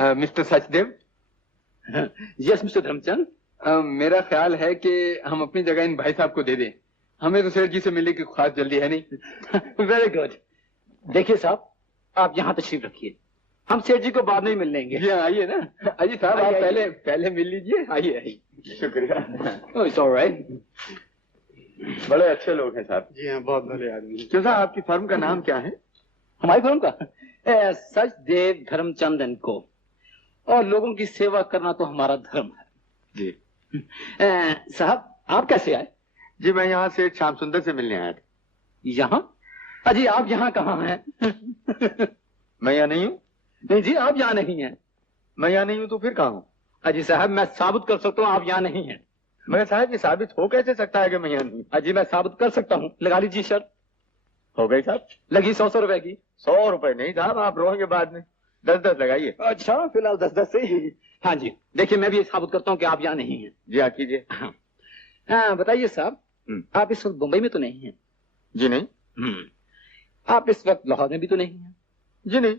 Mister Sachdev. Yes mister Dharamchand. मेरा ख्याल है कि हम अपनी जगह इन भाई साहब को दे दें। हमें तो सेठ जी से मिलने की खास जल्दी है नहीं। Very good. देखिए साहब, आप यहाँ तशरीफ रखिए, हम सेठ जी को बाद में ही मिल लेंगे। जी आइए ना। आइए साहब, आप पहले मिल लीजिए। आइए आइए। शुक्रिया। It's alright. बड़े अच्छे लोग हैं साहब। जी हाँ, बहुत भले आदमी। क्यों साहब, आपकी फर्म का नाम क्या है? हमारी फर्म का सचदेव धर्मचंद एंड को, और लोगों की सेवा करना तो हमारा धर्म है। जी। साहब, आप कैसे आए? जी मैं यहाँ से श्याम सुंदर से मिलने आया था। यहाँ? अजी आप यहाँ कहाँ हैं? मैं यहाँ नहीं हूँ। नहीं जी, आप यहाँ नहीं हैं। मैं यहाँ नहीं हूँ तो फिर कहाँ हूँ? अजी साहब, मैं साबित कर सकता हूँ आप यहाँ नहीं हैं। मगर साहब ये साबित हो कैसे सकता है कि मैं यहाँ नहीं हूँ? अजी मैं साबित कर सकता हूँ, लगा लीजिए शर्त। हो गई साहब। लगी 100 रुपए की। 100 रुपए नहीं साहब, आप रोएंगे बाद में। 10-10 लगाइए। अच्छा, फिलहाल 10-10 से ही। हाँ जी, देखिए मैं भी ये साबित करता हूँ कि आप यहाँ नहीं हैं। जी हाँ कीजिए। हाँ बताइए साहब, आप इस वक्त मुंबई में तो नहीं हैं? जी नहीं। आप इस वक्त लाहौर में भी तो नहीं हैं? जी नहीं।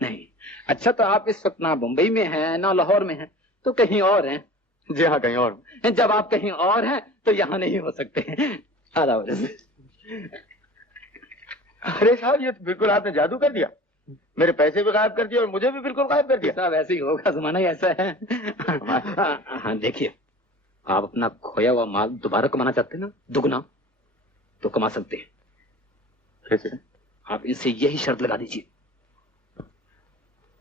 नहीं। अच्छा, तो आप इस वक्त ना मुंबई में हैं ना लाहौर में हैं, तो कहीं और हैं? जी हाँ, कहीं और। जब आप कहीं और हैं तो यहाँ नहीं हो सकते। आधा वजह। अरे साहब, ये तो बिल्कुल आपने जादू कर दिया। मेरे पैसे भी गायब कर दिए और मुझे भी बिल्कुल गायब कर दिया। साहब ऐसे ही होगा, जमाना ही ऐसा है। हाँ देखिए, आप अपना खोया हुआ माल दोबारा कमाना चाहते हैं ना, दुगना, तो कमा सकते हैं। कैसे? आप इनसे यही शर्त लगा दीजिए।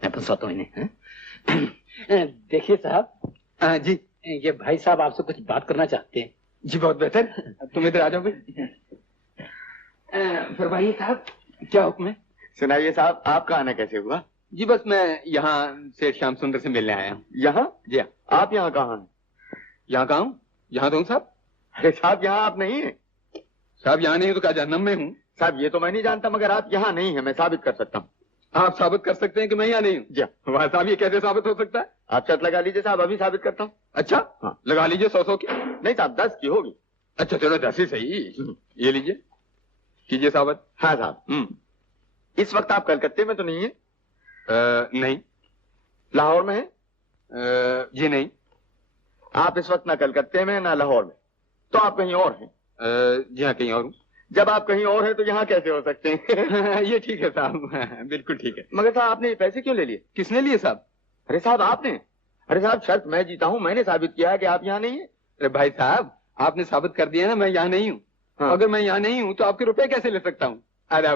मैं फंसाता हूँ इन्हें। देखिए साहब। जी, ये भाई साहब आपसे कुछ बात करना चाहते हैं। जी बहुत बेहतर, तुम इधर आ जाओ भाई। फरमाइए साहब, क्या हुक्म है? सुनाइए साहब, आपका आना कैसे हुआ? जी बस मैं यहाँ से श्याम सुंदर से मिलने आया हूँ। यहाँ? जी हाँ। आप यहाँ कहाँ हैं? यहाँ कहाँ हूँ? यहाँ तो हूँ साहब। अरे साहब, यहाँ आप नहीं है। साहब यहाँ नहीं हूँ तो क्या जहन्नम में हूँ? साहब ये तो मैं नहीं जानता, मगर आप यहाँ नहीं है, मैं साबित कर सकता हूँ। आप साबित कर सकते हैं कि मैं यहाँ नहीं हूँ? जी हाँ। साहब ये कैसे साबित हो सकता है? आप शर्त लगा लीजिए साहब, अभी साबित करता हूँ। अच्छा हाँ, लगा लीजिए। 100 की नहीं साहब, 10 की होगी। अच्छा चलो 10 ही सही। ये लीजिए, कीजिए साबित। हाँ साहब। इस वक्त आप कलकत्ते में तो नहीं है? नहीं। लाहौर में है? जी नहीं। आप इस वक्त ना कलकत्ते में ना लाहौर में, तो आप कहीं और हैं? जी हाँ, कहीं और हूँ। जब आप कहीं और हैं तो यहाँ कैसे हो सकते हैं? ये ठीक है साहब, बिल्कुल ठीक है। मगर साहब आपने ये पैसे क्यों ले लिए? किसने लिए साहब? अरे साहब आपने। अरे साहब शर्त मैं जीता हूँ, मैंने साबित किया है कि आप यहाँ नहीं है। अरे भाई साहब, आपने साबित कर दिया ना मैं यहाँ नहीं हूँ। हाँ। अगर मैं यहाँ नहीं हूँ तो आपके रुपए कैसे ले सकता हूँ? आधा